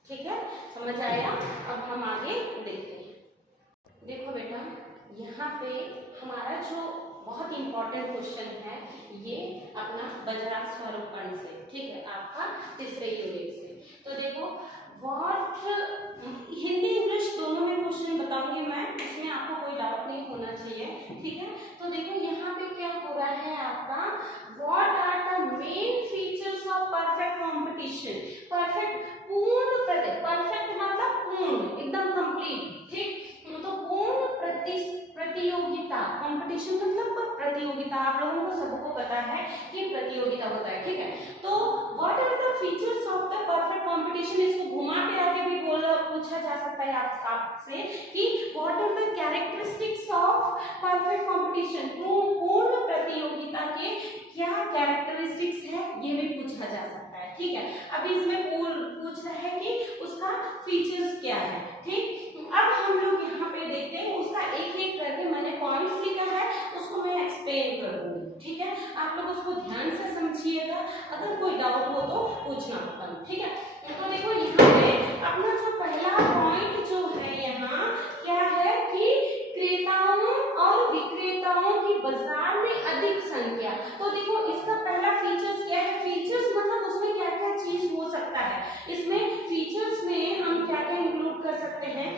ठीक है, समझ आया। अब हम आगे देखते हैं। देखो बेटा, यहाँ पे हमारा जो बहुत इंपॉर्टेंट क्वेश्चन है ये अपना बजाज स्वरूपण से, ठीक है, आपका तीसरे यूनिट से। तो देखो व्हाट, हिंदी इंग्लिश दोनों में क्वेश्चन बताऊंगी मैं, इसमें आपको कोई डाउट नहीं होना चाहिए, ठीक है। तो देखो यहाँ पे क्या हो रहा है आपका, what are the main features of perfect competition. Perfect पूर्ण, परफेक्ट मतलब पूर्ण, एकदम कंप्लीट, ठीक, तो पूर्ण प्रतियोगिता, कंपटीशन मतलब प्रतियोगिता, आप लोगों को सबको पता है कि प्रतियोगिता होता है, ठीक है। तो what are the features of the perfect competition, इसको घुमा के आगे भी पूछा जा सकता है आपसे कि what are the characteristics of perfect competition, पूर्ण प्रतियोगिता के क्या कैरेक्टरिस्टिक्स है, ये भी पूछा जा सकता है, ठीक है। अभी इसमें पूछ रहा है कि उसका फीचर्स क्या है, ठीक। अब हम लोग यहाँ पे देखते हैं, उसका एक एक करके मैंने पॉइंट्स लिखा है, उसको मैं एक्सप्लेन कर दूंगी, ठीक है। आप लोग उसको ध्यान से समझिएगा, अगर कोई डाउट हो तो पूछना मत, ठीक है। तो देखो यहाँ पे अपना जो पहला पॉइंट जो है यहाँ क्या है कि क्रेताओं और विक्रेताओं की बाजार में अधिक संख्या। तो देखो इसका पहला फीचर्स क्या है, फीचर्स मतलब उसमें क्या क्या चीज हो सकता है, इसमें फीचर्स में हम क्या क्या इंक्लूड कर सकते हैं,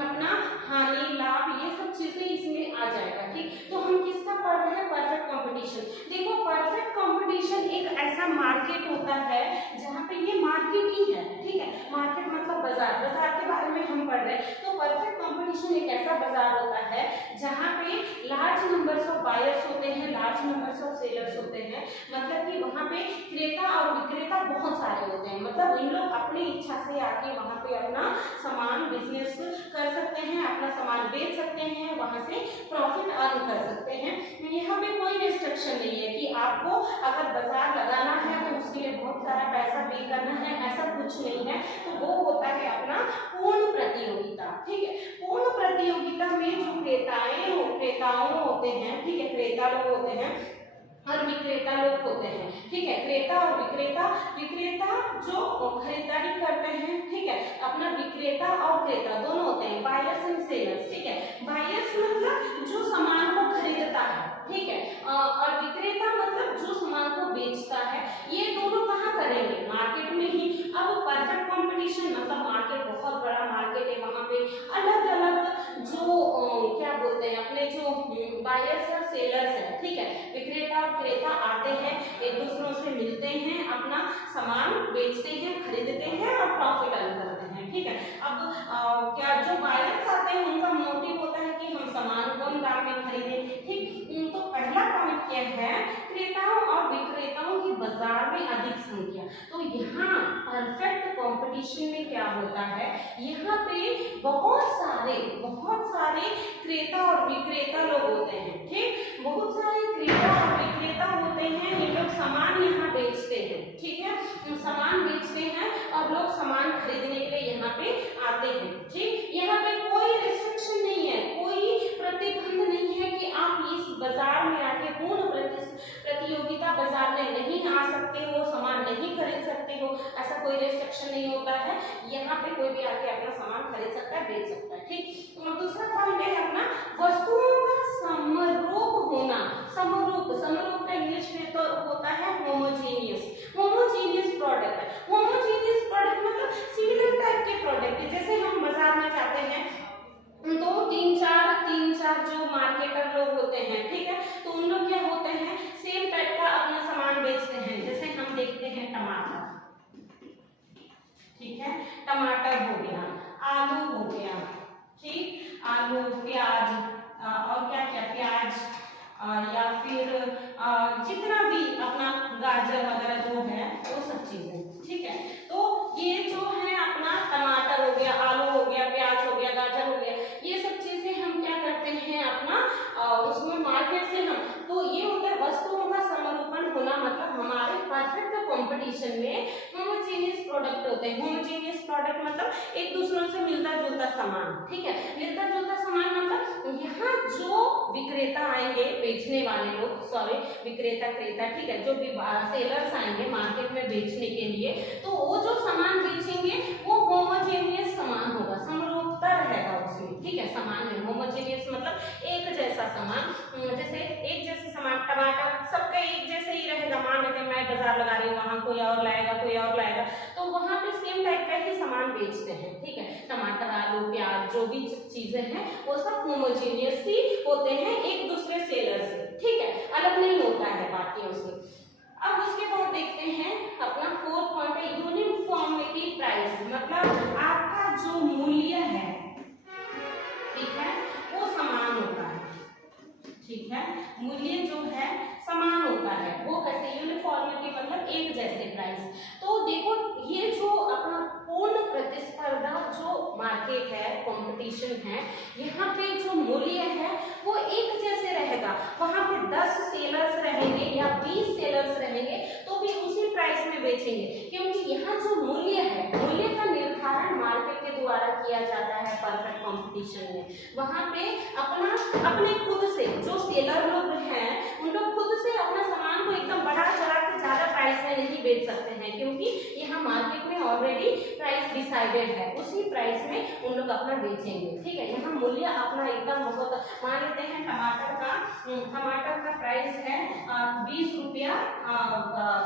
अपना हानि लाभ ये सब चीजें इसमें आ जाएगा, ठीक। तो हम किसका पढ़ रहे हैं, परफेक्ट कंपटीशन। देखो परफेक्ट कंपटीशन एक ऐसा मार्केट होता है जहाँ पे ये मार्केट ही है, ठीक है, मार्केट मतलब बाजार, बाजार के बारे में हम पढ़ रहे हैं। तो परफेक्ट कंपटीशन एक ऐसा बाजार होता है जहाँ पे लार्ज नंबर्स ऑफ बायर्स होते हैं, लार्ज नंबर्स ऑफ सेलर्स होते हैं, मतलब कि वहाँ पे क्रेता और विक्रेता बहुत सारे होते हैं, मतलब इन लोग अपनी इच्छा से आके वहाँ पे अपना सामान बिजनेस कर सकते हैं, अपना सामान बेच सकते हैं, वहाँ से प्रॉफिट अर्न कर सकते हैं। यहाँ पे कोई रिस्ट्रिक्शन नहीं है कि आपको अगर बाजार लगाना है तो उसके लिए बहुत सारा पैसा पे करना है, ऐसा कुछ नहीं है। तो वो होता है अपना पूर्ण प्रतियोगिता, ठीक है। पूर्ण प्रतियोगिता में जो क्रेताओं होते हैं, ठीक है, क्रेता लोग होते हैं और विक्रेता लोग होते हैं, ठीक है। क्रेता और विक्रेता जो खरीदारी करते हैं, ठीक है, अपना विक्रेता और क्रेता दोनों होते हैं, बायर्स एंड सेलर्स, ठीक है। बायर्स मतलब जो सामान को खरीदता है, ठीक है, और विक्रेता मतलब जो सामान को बेचता है। ये दोनों कहाँ करेंगे, मार्केट में ही। अब परफेक्ट कंपटीशन मतलब मार्केट बहुत बड़ा मार्केट है, वहाँ पे अलग अलग जो क्या बोलते हैं अपने जो बायर्स और सेलर्स है, ठीक है, विक्रेता और क्रेता आते हैं, एक दूसरों से मिलते हैं, अपना सामान बेचते हैं, खरीदते हैं और प्रॉफिट अर्न करते हैं, ठीक है। अब क्या जो बायर्स आते हैं उनका मोटिव होता है कि हम सामान कम दाम में खरीदें, ठीक। तो पहला पॉइंट क्या है, क्रेताओं और विक्रेताओं की बाजार में अधिक संख्या। तो यहाँ परफेक्ट कंपटीशन में क्या होता है, यहाँ पे बहुत सारे क्रेता और विक्रेता लोग होते हैं, ठीक, बहुत सारे क्रेता और विक्रेता होते हैं। ये लोग सामान यहाँ बेचते हैं, ठीक है, सामान बेचते हैं और लोग सामान खरीदने के लिए यहाँ पे आते हैं, ठीक। यहाँ पे कोई रिस्ट्रिक्शन नहीं है, कोई प्रतिबंध नहीं है कि आप इस बाजार में आके पूर्ण प्रतियोगिता बाजार में नहीं आ सकते हो, सामान नहीं खरीद सकते हो, ऐसा कोई रिस्ट्रिक्शन नहीं होता है। यहाँ पे कोई भी आके अपना सामान खरीद सकता है, बेच सकता है, ठीक। और दूसरा पॉइंट है अपना वस्तुओं का समरूप होना, ठीक है, टमाटर हो गया, आलू हो गया, ठीक, आलू, प्याज, और क्या क्या, प्याज, या फिर जितना भी अपना गाजर वगैरह जो है वो सब चीजें, ठीक है। तो ये जो है अपना टमाटर हो गया, आलू हो गया, प्याज हो गया, गाजर हो गया, ये सब चीजें हम क्या करते हैं अपना उसमें मार्केट से हम, तो ये होता है वस्तुओं का समरूपण होना, मतलब हमारे परफेक्ट कंपटीशन में होमोजेनियस प्रोडक्ट होते हैं। होमोजेनियस प्रोडक्ट मतलब एक दूसरों से मिलता जुलता सामान, ठीक है, मिलता जुलता सामान मतलब यहाँ जो विक्रेता आएंगे, बेचने वाले लोग, सॉरी विक्रेता क्रेता, ठीक है, जो भी सेलर्स आएंगे मार्केट में बेचने के लिए, तो वो जो सामान बेचेंगे वो होमोजेनियस सामान होगा, समरूपता रहेगा उसमें, ठीक है। सामान में होमोजेनियस मतलब एक जैसा सामान, जैसे एक जैसे सामान, टमाटर सबका एक जैसे ही रहेगा, मान लेते हैं मैं बाजार लगा रही हूँ, वहां कोई और लाएगा, कोई और लाएगा, तो वहां पे सेम टाइप का ही सामान बेचते हैं, ठीक है। टमाटर, आलू, प्याज, जो भी चीजें हैं वो सब होमोजेनियस ही होते हैं एक दूसरे सेलर से, ठीक है, अलग नहीं होता है बाकियों से। अब उसके बाद देखते हैं अपना 4 पॉइंट है यूनिफॉर्मिटी प्राइस, मतलब आपका जो मूल्य है, ठीक है, वो समान होता है, ठीक है, मूल्य जो है समान होता है, वो कैसे, यूनिफॉर्मिटी मतलब एक जैसे प्राइस। तो देखो ये जो अपना पूर्ण प्रतिस्पर्धा जो मार्केट है, कंपटीशन है, यहाँ पे जो मूल्य है वो एक जैसे रहेगा, वहां पे 10 सेलर्स रहेंगे या 20 सेलर्स रहेंगे तो भी उसी प्राइस में बेचेंगे, क्योंकि यहाँ जो मूल्य है, मूल्य का निर्धारण मार्केट के द्वारा किया जाता है परफेक्ट कंपटीशन में। वहां पे अपने खुद से जो सेलर लोग हैं उन लोग खुद से अपना सामान को एकदम बढ़ा चढ़ा के ज्यादा प्राइस में नहीं बेच सकते हैं, क्योंकि यहाँ मार्केट में ऑलरेडी प्राइस डिसाइडेड है, उसी प्राइस में उन लोग अपना बेचेंगे, ठीक है। यहाँ मूल्य अपना एकदम बहुत, मान लेते हैं टमाटर का प्राइस है 20 रुपया,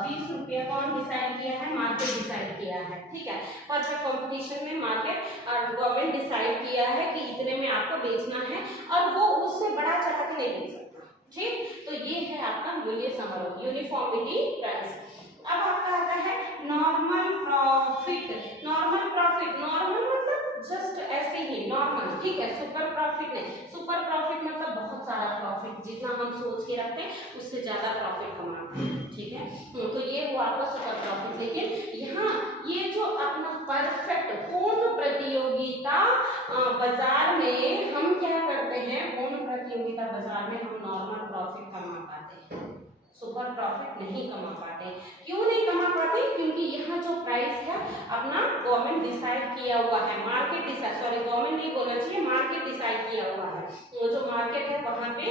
20 रुपया कौन डिसाइड किया है, मार्केट डिसाइड किया है, ठीक है। परफेक्ट कंपटीशन में मार्केट और गवर्नमेंट डिसाइड किया है कि इतने में आपको बेचना है, और वो उससे बढ़ा चढ़ा के नहीं बेच सकता, ठीक। तो ये है आपका मूल्य समारोह, यूनिफॉर्मिटी प्राइस। अब आपका आता है normal profit. Normal profit, normal मतलब जस्ट ऐसे ही नॉर्मल, ठीक है, सुपर प्रॉफिट नहीं। सुपर प्रॉफिट मतलब बहुत सारा प्रॉफिट, जितना हम सोच के रखते हैं उससे ज्यादा प्रॉफिट कमाते हैं, ठीक है। तो ये वो आपका सुपर प्रॉफिट। लेकिन यहाँ ये जो अपना परफेक्ट पूर्ण प्रतियोगिता बाजार में हम क्या करते हैं, पूर्ण प्रतियोगिता बाजार में हम नॉर्मल प्रॉफिट कमा पाते हैं, सुपर प्रॉफिट नहीं कमा पाते। क्यों नहीं कमा पाते, क्योंकि यहाँ जो प्राइस है अपना गवर्नमेंट डिसाइड किया हुआ है, मार्केट डिसाइड, सॉरी गवर्नमेंट नहीं बोलना चाहिए, मार्केट डिसाइड किया हुआ है। वो जो मार्केट है वहां पे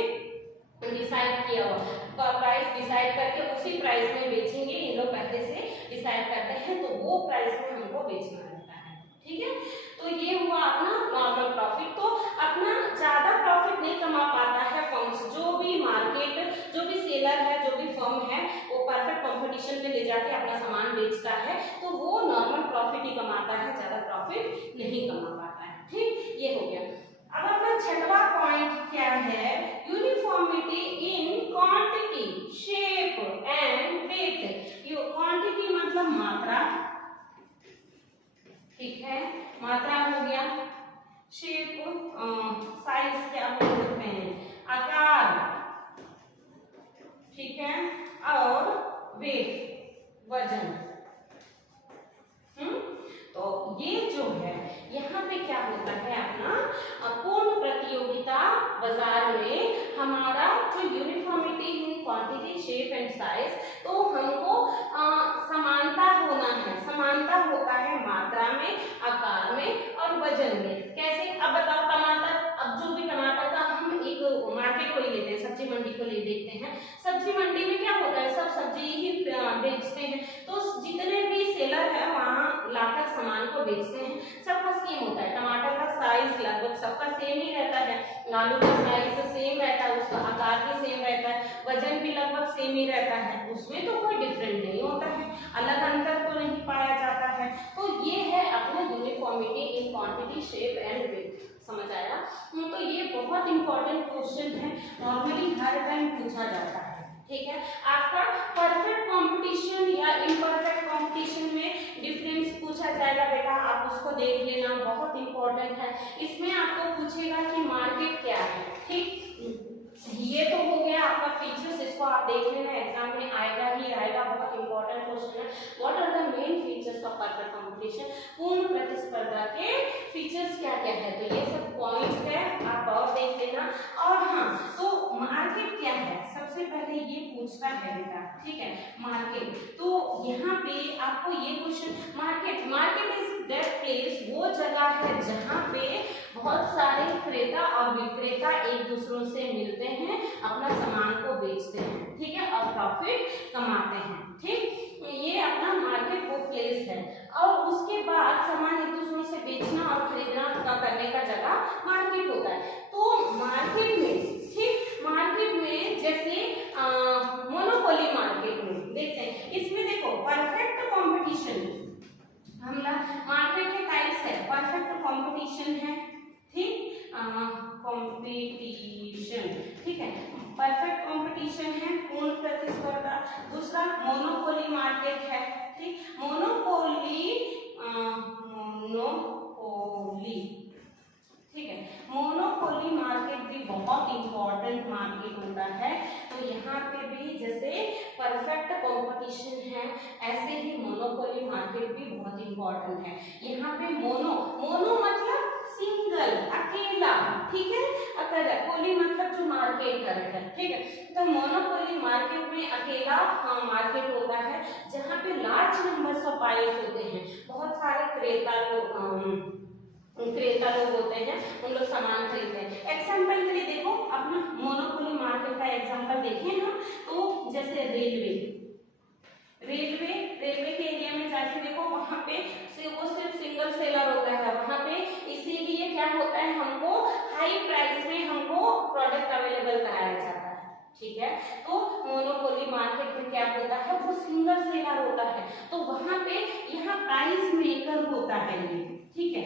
डिसाइड किया हुआ प्राइस डिसाइड करके उसी प्राइस में बेचेंगे, ये लोग पहले से डिसाइड करते हैं, तो वो प्राइस में हमको बेचना रहता है, ठीक है। तो ये हुआ अपना नॉर्मल प्रॉफिट। तो अपना ज्यादा प्रॉफिट नहीं कमा पाता है फर्म्स, जो भी मार्केट, जो भी सेलर है, जो भी फर्म है, वो परफेक्ट कंपटीशन में ले जाके अपना सामान बेचता है, तो वो नॉर्मल प्रॉफिट ही कमाता है, ज्यादा प्रॉफिट नहीं कमा पाता है, ठीक। ये हो गया। अब अपना छठवां पॉइंट क्या है, uniformity in quantity, shape and weight. Quantity मतलब मात्रा, ठीक है, मात्रा हो गया, शेप साइज क्या बोल सकते हैं, आकार, ठीक है, और वेट वजन। तो ये जो है यहाँ पे क्या होता है अपना पूर्ण प्रतियोगिता बाजार में हमारा जो uniformity in quantity, shape and size, तो हमको समानता होना है, समानता होता है मात्रा में, आकार में और वजन में। कैसे, अब बताओ, टमाटर, अब जो भी टमाटर का हम एक मार्केट को ही लेते हैं, सब्जी मंडी को ले देखते हैं, सब्जी मंडी में क्या होता है, सब सब्जी ही बेचते हैं, तो जितने भी सेलर है वहां लाकर सामान को बेचते हैं, सबका सेम होता है, टमाटर का साइज लगभग सबका सेम ही रहता है, आलू का साइज सेम रहता है, उसका आकार भी सेम रहता है, वजन भी लगभग सेम ही रहता है, उसमें तो कोई डिफरेंट नहीं होता है, अलग अंतर तो नहीं पाया जाता है। तो ये है अपना uniformity in quantity, shape and weight. समझ आया? तो ये बहुत इंपॉर्टेंट क्वेश्चन है, नॉर्मली हर टाइम पूछा जाता है, ठीक है। आपका परफेक्ट कंपटीशन या इम्परफेक्ट कंपटीशन में डिफरेंस पूछा जाएगा बेटा, आप उसको देख लेना, बहुत इंपॉर्टेंट है। इसमें आपको पूछेगा कि मार्केट क्या है, ठीक। ये तो हो गया आपका फीचर्स, इसको आप देख लेना, एग्जाम में आएगा ही आएगा, बहुत इंपॉर्टेंट क्वेश्चन है। What are the main features of perfect competition, पूर्ण प्रतिस्पर्धा के फीचर्स क्या क्या है, तो ये सब पॉइंट्स है, आप और देख लेना। और हाँ, तो मार्केट क्या है, सबसे पहले ये पूछता है बेटा, ठीक है, मार्केट। तो यहाँ पे आपको ये question, market is that place, वो जगह है जहाँ पे बहुत सारे क्रेता और विक्रेता एक दूसरों से मिलते हैं, अपना सामान को बेचते हैं, ठीक है, और प्रॉफिट कमाते हैं, ठीक। ये अपना मार्केट वो प्लेस है। और उसके बाद सामान एक दूसरों से बेचना और खरीदना का करने का जगह मार्केट होता है। तो मार्केट में, ठीक, मार्केट में जैसे मोनोपोली मार्केट में देखते हैं, इसमें देखो परफेक्ट कंपटीशन, हम मार्केट के टाइप्स है, परफेक्ट कंपटीशन है, ठीक, कंपटीशन, ठीक है, परफेक्ट कंपटीशन है, पूर्ण प्रतिस्पर्धा। दूसरा मोनोपोली मार्केट है, ठीक, मोनोपोली, ठीक है, मोनोपोली मार्केट भी बहुत इंपॉर्टेंट मार्केट होता है। तो यहाँ पे भी जैसे परफेक्ट कंपटीशन है, ऐसे ही मोनोपोली मार्केट भी बहुत इंपॉर्टेंट है। यहाँ पे मोनो मतलब सिंगल, अकेला, ठीक है, अकेला, पोली मतलब जो मार्केट है, ठीक है। तो मोनोपोली मार्केट में अकेला मार्केट होता है, जहाँ पे लार्ज नंबर्स ऑफ बायर्स होते हैं, बहुत सारे क्रेता लोग होते हैं, उन लोग सामान खरीदते हैं। एग्जाम्पल के लिए देखो, अपना मोनोपोली मार्केट का एग्जाम्पल देखें ना, तो जैसे रेलवे के एरिया में जाके देखो, वहां पे वो सिर्फ सिंगल सेलर होता है, वहां पे इसीलिए क्या होता है, हमको हाई प्राइस में हमको प्रोडक्ट अवेलेबल कराया जाता है, ठीक है। तो मोनोपोली मार्केट में क्या होता है, वो सिंगल सेलर होता है, तो वहां पे यहाँ प्राइस मेकर होता है ये, ठीक है,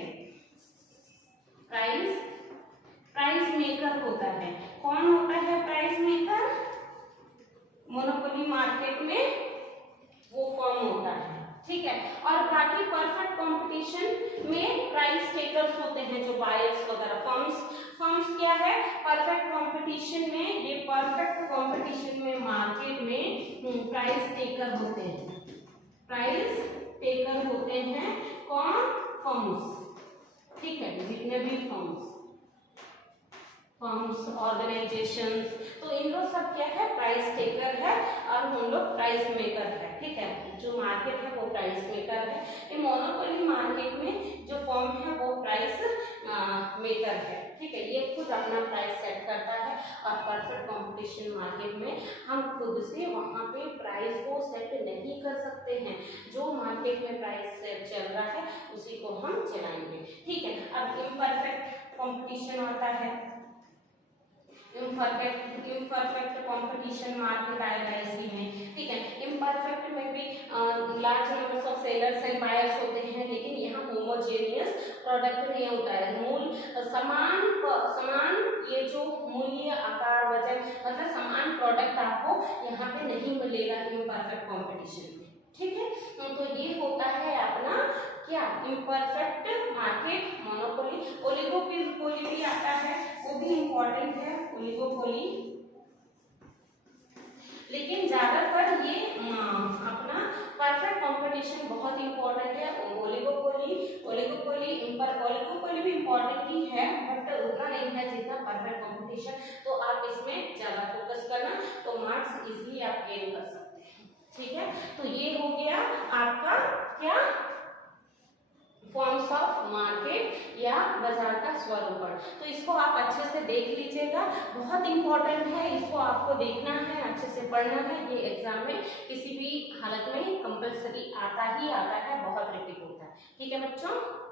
प्राइस मेकर होता है। कौन होता है प्राइस मेकर, मोनोपोली मार्केट में वो फर्म होता है, ठीक है। और बाकी परफेक्ट कंपटीशन में प्राइस टेकर्स होते हैं, जो बायर्स वगैरह, फर्म्स क्या है, परफेक्ट कंपटीशन में, ये परफेक्ट कंपटीशन में मार्केट में प्राइस टेकर होते हैं, कौन, फर्म्स, ठीक है, जितने भी फर्म्स ऑर्गेनाइजेशंस, तो इन लोग सब क्या है, प्राइस टेकर है, और हम लोग प्राइस मेकर है, ठीक है। जो मार्केट है वो प्राइस मेकर है। ये मोनोपोली मार्केट में जो फर्म है वो प्राइस मेकर है, ठीक है, ये खुद अपना प्राइस सेट करता है। और परफेक्ट कंपटीशन मार्केट में हम खुद से वहाँ पे प्राइस को सेट नहीं कर सकते हैं, जो मार्केट में प्राइस सेट चल रहा है उसी को हम चलाएंगे, ठीक है। अब इम्परफेक्ट कंपटीशन आता है, इम्परफेक्ट कंपटीशन मार्केट आएगा इसी में, ठीक है। इम्परफेक्ट में भी large numbers of sellers and buyers होते हैं, लेकिन यहाँ होमोजेनियस प्रोडक्ट नहीं होता है, समान ये जो मूल्य, आकार, वजन, मतलब समान प्रोडक्ट आपको यहाँ पे नहीं मिलेगा इम्परफेक्ट कंपटीशन में, ठीक है। तो ये होता है अपना क्या, इम्परफेक्ट मार्केट, मोनोपोली। ओलिगोपोली भी आता है, वो भी इंपॉर्टेंट है, ओलिगोपोली, लेकिन ज्यादातर ये अपना परफेक्ट कंपटीशन बहुत इंपॉर्टेंट है। ओलिगोपोली भी इंपॉर्टेंट ही है, बट उतना नहीं है जितना परफेक्ट कंपटीशन। तो आप इसमें ज्यादा फोकस करना, तो मार्क्स इजीली आप गेन कर सकते हैं, ठीक है। तो ये हो गया आपका क्या, फॉर्म्स ऑफ मार्केट या बाजार का स्वरूपण। तो इसको आप अच्छे से देख लीजिएगा, बहुत इंपॉर्टेंट है, इसको आपको देखना है, अच्छे से पढ़ना है। ये एग्जाम में किसी भी हालत में कंपल्सरी आता ही आता है, बहुत रिपीट होता है, ठीक है बच्चों।